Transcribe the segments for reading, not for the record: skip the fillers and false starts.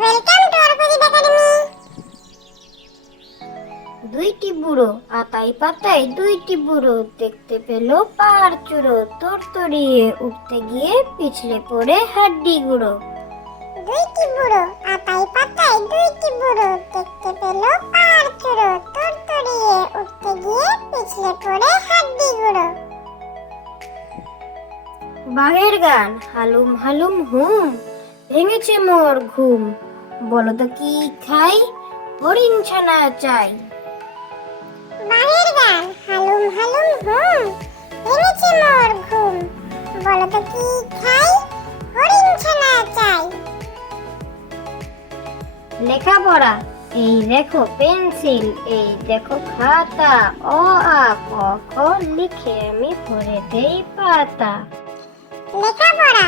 Welcome to অর্পজিত academy. দুইটি বুড়ো আতাই পাতায় দুইটি বুড়ো দেখতে পেল পাহাড় চূড়ো তরতরিয়ে উঠতে গিয়ে পিছলে পড়ে হাড্ডি গুঁড়ো। দুইটি বুড়ো আতাই পাতায় দুইটি বুড়ো দেখতে পেল পাহাড় চূড়ো তরতরিয়ে উঠতে গিয়ে পিছলে পড়ে হাড্ডি গুঁড়ো। বাঘের গান হালুম হালুম হুম, ভেঙেছে মোর ঘুম, বলো তো কি খাই, হরিণ ছানা চাই। বাঘের গান হালুম হালুম হুম, ভেঙেছে মোর ঘুম, বলো তো কি খাই, হরিণ ছানা চাই। লেখাপড়া এই দেখো পেন্সিল, এই দেখো খাতা, অ আ ক খ লিখে আমি ভরে দেই পাতা। লেখাপড়া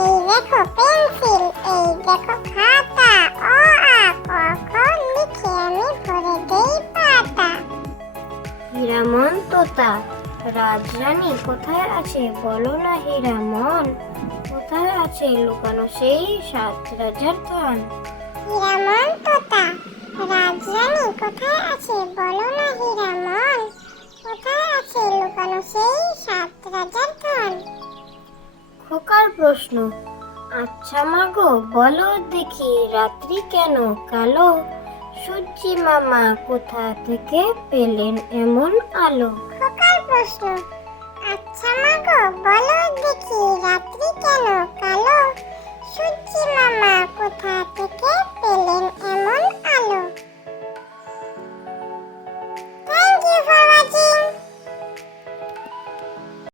এই দেখো পেন্সিল, এই দেখো খাতা, অ আ ক খ লিখে আমি ভরে দেই পাতা। হীরামন তোতা রাজরানী কোথায় আছে বলো না হীরামন, কোথায় আছে লুকানো সেই 7 রাজার ধন। হীরামন তোতা রাজরানী কোথায় আছে বলো না হীরামন, কোথায় আছে লুকানো সেই 7 রাজার ধন। খোকার প্রশ্ন আচ্ছা মাগো বলো দেখি রাত্রি কেন কালো, সূর্যি মামা কোথা থেকে পেলেন এমন আলো। খোকার প্রশ্ন আচ্ছা মাগো বলো